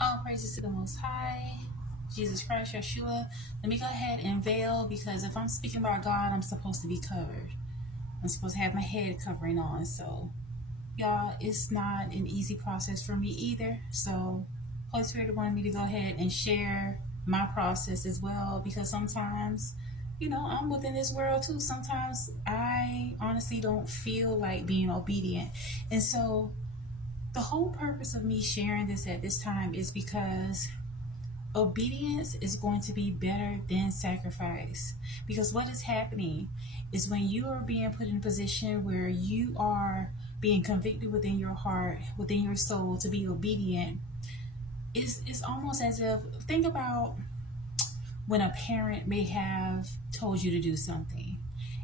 All praises to the Most High, Jesus Christ, Yeshua. Let me go ahead and veil because if I'm speaking about God, I'm supposed to be covered. I'm supposed to have my head covering on. So, y'all, it's not an easy process for me either. So, Holy Spirit wanted me to go ahead and share my process as well because sometimes, I'm within this world too. Sometimes I honestly don't feel like being obedient. And so, the whole purpose of me sharing this at this time is because obedience is going to be better than sacrifice. Because what is happening is when you are being put in a position where you are being convicted within your heart, within your soul to be obedient, it's almost as if, think about when a parent may have told you to do something.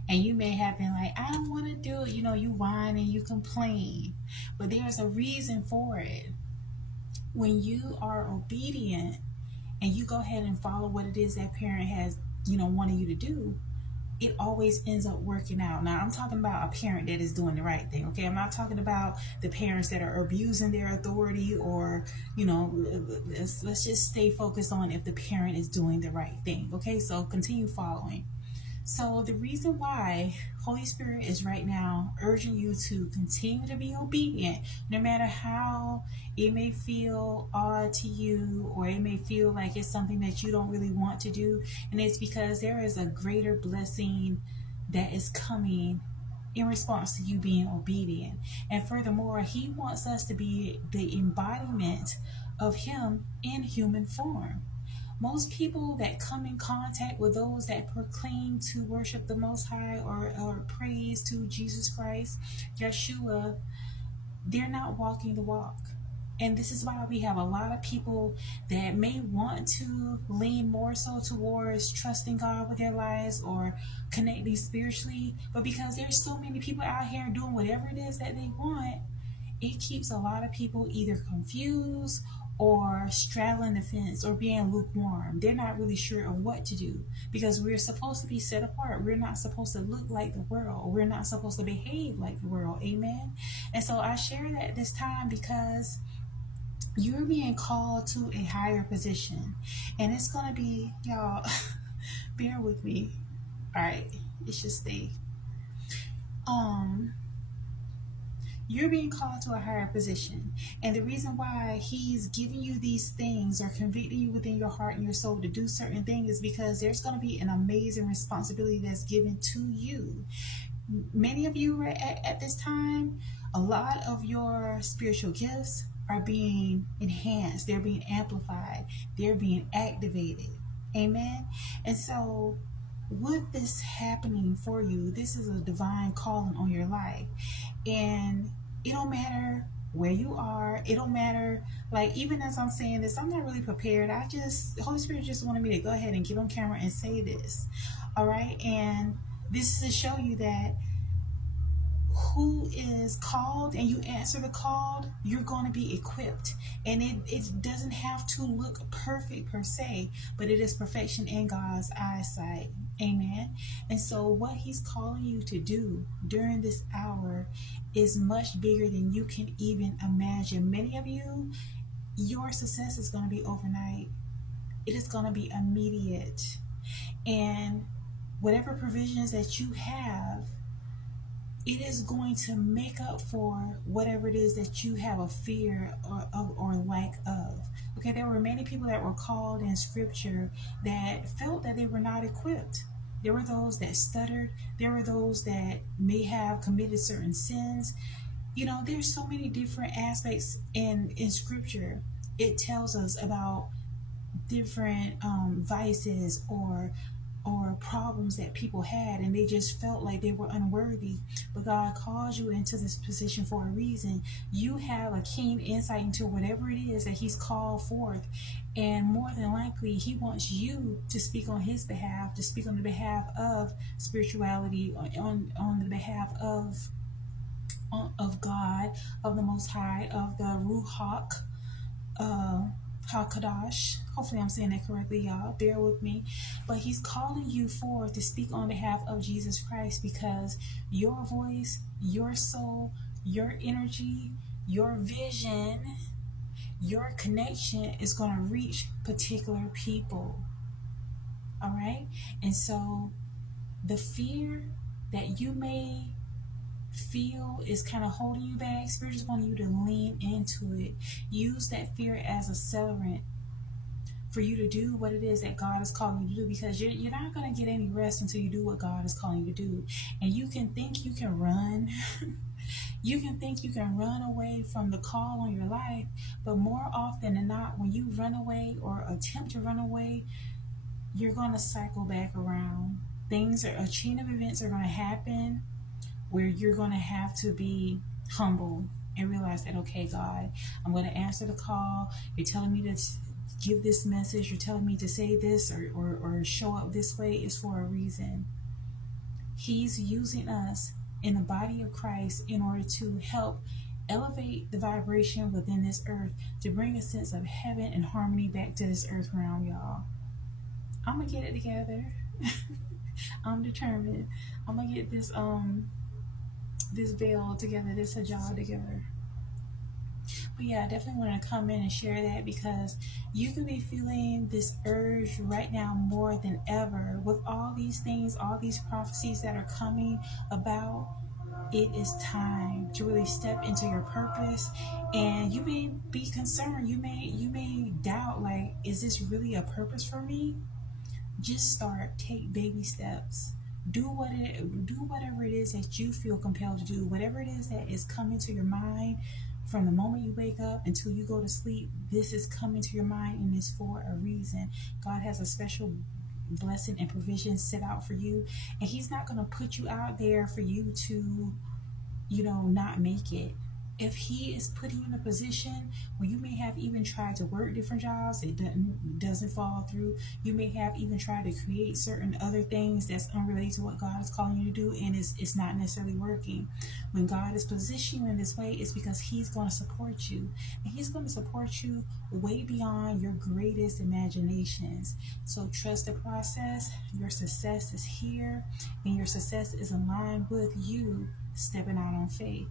And you may have been like, I don't want to do it. You whine and you complain. But there's a reason for it. When you are obedient, and you go ahead and follow what it is that parent has, wanting you to do, it always ends up working out. Now, I'm talking about a parent that is doing the right thing, okay? I'm not talking about the parents that are abusing their authority or, let's just stay focused on if the parent is doing the right thing, okay? So continue following. So the reason why Holy Spirit is right now urging you to continue to be obedient, no matter how it may feel odd to you or it may feel like it's something that you don't really want to do, and it's because there is a greater blessing that is coming in response to you being obedient. And furthermore, he wants us to be the embodiment of him in human form. Most people that come in contact with those that proclaim to worship the Most High or praise to Jesus Christ, Yeshua, they're not walking the walk. And this is why we have a lot of people that may want to lean more so towards trusting God with their lives or connecting spiritually. But because there's so many people out here doing whatever it is that they want, it keeps a lot of people either confused or straddling the fence or being lukewarm. They're not really sure of what to do because we're supposed to be set apart. We're not supposed to look like the world. We're not supposed to behave like the world. Amen. And so I share that this time because you're being called to a higher position. And it's going to be, y'all, bear with me. All right. It should stay. Um, You're being called to a higher position. And the reason why he's giving you these things or convicting you within your heart and your soul to do certain things is because there's going to be an amazing responsibility that's given to you. Many of you at this time, a lot of your spiritual gifts are being enhanced, they're being amplified, they're being activated. Amen. And so with this happening for you, this is a divine calling on your life. And it don't matter where you are. It don't matter, like, even as I'm saying this, I'm not really prepared. Holy Spirit just wanted me to go ahead and get on camera and say this. All right. And this is to show you that who is called and you answer the call, you're going to be equipped. And it doesn't have to look perfect per se, but it is perfection in God's eyesight. Amen. And so what he's calling you to do during this hour is much bigger than you can even imagine. Many of you, your success is going to be overnight. It is going to be immediate. And whatever provisions that you have, it is going to make up for whatever it is that you have a fear or lack of. Okay, there were many people that were called in scripture that felt that they were not equipped. There were those that stuttered. There were those that may have committed certain sins. There's so many different aspects in scripture. It tells us about different vices or problems that people had, and they just felt like they were unworthy. But God calls you into this position for a reason. You have a keen insight into whatever it is that he's called forth, and more than likely he wants you to speak on his behalf, to speak on the behalf of spirituality, on the behalf of God, of the Most High, of the Ruach HaKadosh. Hopefully I'm saying that correctly, y'all. Bear with me. But he's calling you forth to speak on behalf of Jesus Christ because your voice, your soul, your energy, your vision your connection is going to reach particular people. All right. And so the fear that you may feel is kind of holding you back, Spirit just wanting you to lean into it. Use that fear as a accelerant for you to do what it is that God is calling you to do, because you're not going to get any rest until you do what God is calling you to do. And you can think you can run. You can think you can run away from the call on your life, but more often than not, when you run away or attempt to run away, you're going to cycle back around. A chain of events are going to happen where you're going to have to be humble and realize that, okay, God, I'm going to answer the call. You're telling me to give this message. You're telling me to say this or show up this way is for a reason. He's using us in the body of Christ in order to help elevate the vibration within this earth, to bring a sense of heaven and harmony back to this earth realm, y'all. I'm going to get it together. I'm determined. I'm going to get this veil together, this hijab together. But yeah, I definitely want to come in and share that, because you could be feeling this urge right now more than ever with all these things, all these prophecies that are coming about. It is time to really step into your purpose. And you may be concerned, you may doubt, like, is this really a purpose for me? Just start. Take baby steps. Do whatever it is that you feel compelled to do. Whatever it is that is coming to your mind from the moment you wake up until you go to sleep, this is coming to your mind, and it's for a reason. God has a special blessing and provision set out for you, and He's not going to put you out there for you to, not make it. If He is putting you in a position where you may have even tried to work different jobs, it doesn't fall through. You may have even tried to create certain other things that's unrelated to what God is calling you to do, and it's not necessarily working. When God is positioning you in this way, it's because He's going to support you, and He's going to support you way beyond your greatest imaginations. So trust the process. Your success is here, and your success is aligned with you stepping out on faith.